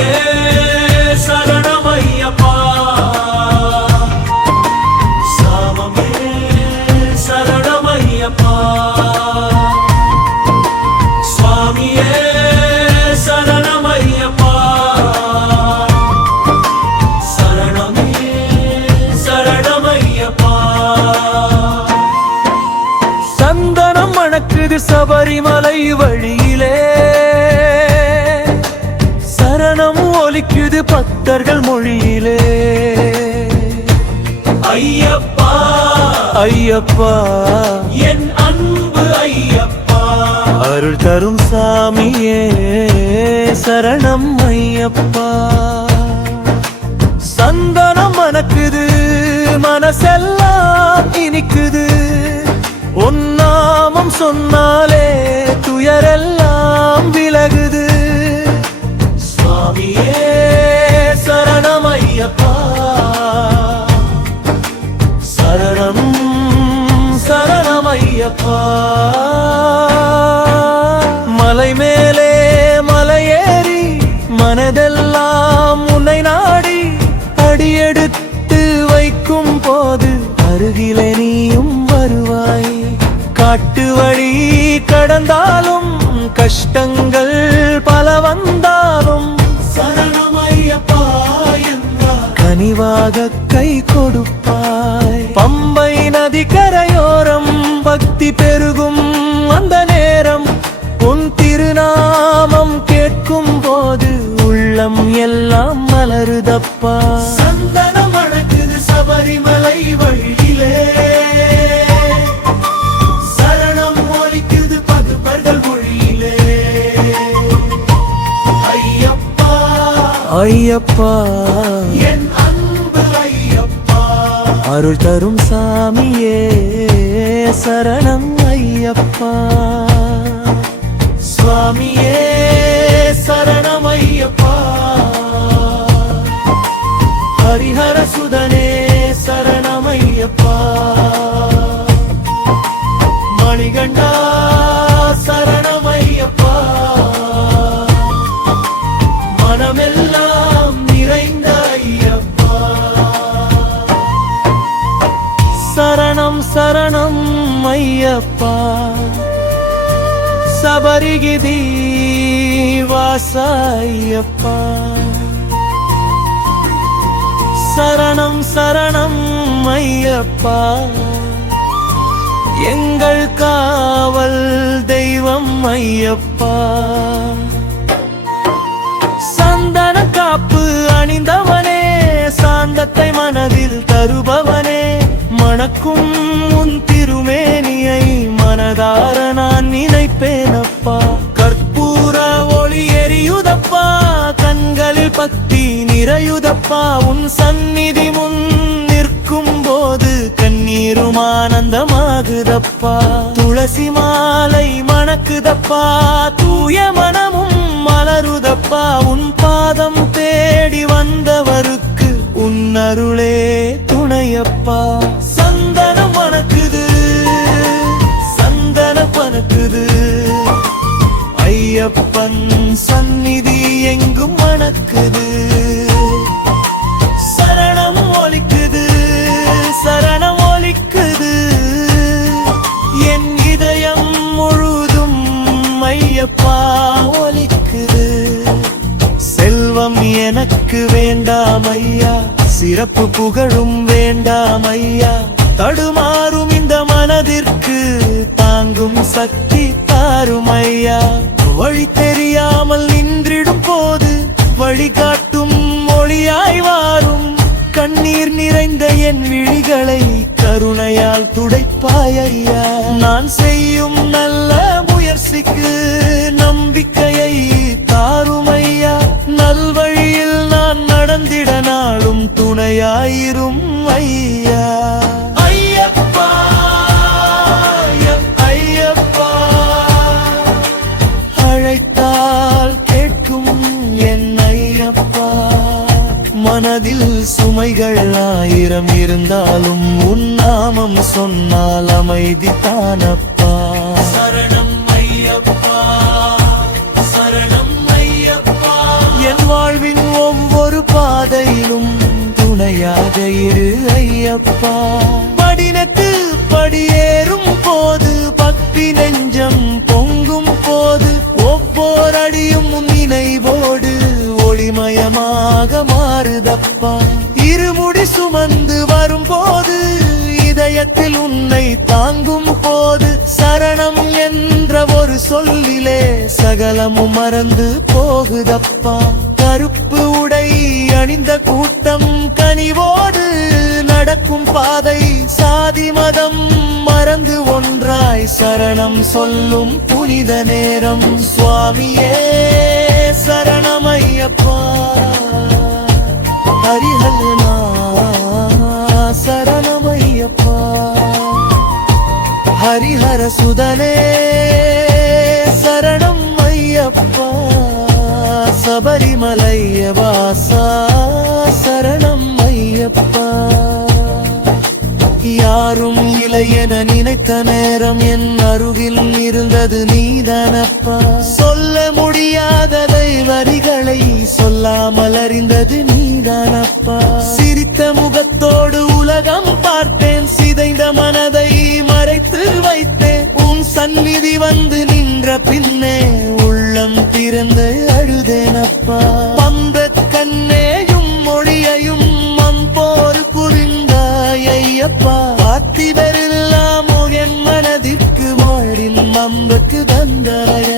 சுவாமியே சரணமையப்பா சாமமே சரணமையப்பா சுவாமியே சரணமையப்பா சரணமே சரணமையப்பா சந்தனம் மணக்குது சபரிமலை வழியிலே சரணம் ஒலிக்குது பக்தர்கள் மொழியிலே ஐயப்பா ஐயப்பா என் அன்பு ஐயப்பா அருள் தரும் சாமியே சரணம் ஐயப்பா சந்தனம் மணக்குது மனசெல்லாம் இனிக்குது உன் நாமம் சொன்னாலே துயரெல்லாம் விலகுது சுவாமியே சரணமையப்பா சரணம் சரணமையப்பா மலை மேலே மலையேறி மனதெல்லாம் உன்னை நாடி அடியெடுத்து வைக்கும் போது அருகிலே நீயும் வருவாய் காட்டு வழி கடந்தாலும் கஷ்டங்கள் பல வந்தாலும் சரணமையப்பா கனிவாக கை கொடுப்பாய் பம்பை நதி கரையோரம் பக்தி பெருகும் அந்த நேரம் உன் திருநாமம் கேட்கும் போது உள்ளம் எல்லாம் மலருதப்பா சந்தனம் அழகுது சபரிமலை வழியிலே சரணம் ஒலிக்குது பகவர்கள் மொழியிலே ஐயப்பா ஐயப்பா என் அன்பு ஐயப்பா அருள் தரும் சாமியே சரணம் ஐயப்பா சுவாமியே சரணம் ஐயப்பா ஹரிஹர சுதனே சரணம் ஐயப்பா மணிகண்டா சரணம் ஐயப்பா மனமெல்லாம் நிறைந்த ஐயப்பா சரணம் சரணம் ஐயப்பா சபரிகிரி வாசாயப்பா சரணம் சரணம் ஐயப்பா எங்கள் காவல் தெய்வம் ஐயப்பா சந்தன காப்பு அணிந்தவனே சாந்தத்தை மனதில் தருபவனே மணக்கும் உன் திருமேனியை மனதார நான் நினைப்பேனப்பா கற்பூர ஒளி எரியுதப்பா கண்களில் பக்தி நிறையுதப்பா உன் சந்நிதி முன் நிற்கும் போது கண்ணீரும் ஆனந்தமாகுதப்பா துளசி மாலை மணக்குதப்பா தூய மனமும் மலருதப்பா உன் பாதம் தேடி வந்தவருக்கு உன் அருளே துணையப்பா சந்தனம் மணக்குது சந்தனம் மணக்குது ஐயப்பன் சந்நிதி எங்கும் மணக்குது சரணம் ஒலிக்குது சரணம் ஒலிக்குது என் இதயம் முழுதும் ஐயப்பா ஒலிக்குது செல்வம் எனக்கு வேண்டாம் ஐயா சிறப்பு புகழும் வேண்டாம் ஐயா தடுமாறும் இந்த மனதிற்கு தாங்கும் சக்தி தாரும் ஐயா வழி தெரியாமல் நின்றிடும் போது வழிகாட்டும் மொழியாய் வாரும் கண்ணீர் நிறைந்த என் விழிகளை கருணையால் துடைப்பாய் ஐயா நான் செய்யும் நல்ல முயற்சிக்கு நம்பிக்கையை தாரும் ஐயா நல்வழியில் நான் நடந்திட நாளும் துணையாயிரும் ஐயா ஐயப்பா ஐயப்பா அழைத்தால் கேட்கும் என் ஐயப்பா மனதில் சுமைகள் ஆயிரம் இருந்தாலும் உன் நாமம் சொன்னால் அமைதி தானப்பா சரணம் ஐயப்பா சரணம் ஐயப்பா என் வாழ்வின் இரு ஐயப்பா. படினக்கு படியேறும் போது பக்தி நெஞ்சம் பொங்கும் போது ஒவ்வொரு அடியும் நினைவோடு ஒளிமயமாக மாறுதப்பா. இருமுடி சுமந்து வரும்போது இதயத்தில் உன்னை தாங்கும் போது சரணம் என்ற ஒரு சொல்லிலே சகலமும் மறந்து போகுதப்பா. கருப்பு உடை அணிந்த கூட்டம் கனிவோடு நடக்கும் பாதை சாதி மதம் மறந்து ஒன்றாய் சரணம் சொல்லும் புனித நேரம். சுவாமியே சரணமையப்பா. ஹரிஹரனா சரணமையப்பா. ஹரிஹர சுதனே சரணம் ஐயப்பா. சபரிமலைய வாசா சரணம் ஐயப்பா. யாரும் இல்லை என நினைத்த நேரம் என் அருகில் இருந்தது நீதானப்பா. சொல்ல முடியாததை வரிகளை சொல்லாமல் அறிந்தது நீதானப்பா. சிரித்த முகத்தோடு உலகம் பார்த்தேன், சிதைந்த மனதை மறைத்து வைத்தேன். உன் சந்நிதி வந்து நின்ற பின்னே உள்ளம் திறந்து அழுதேனப்பா. பந்த கண்ணேயும் மொழியையும் அம்போர் புரிந்தாய் ஐயப்பா. பார்த்திவரெல்லாமோ என் மனதிற்கு வாழின் நம்பக்கு தந்தாய.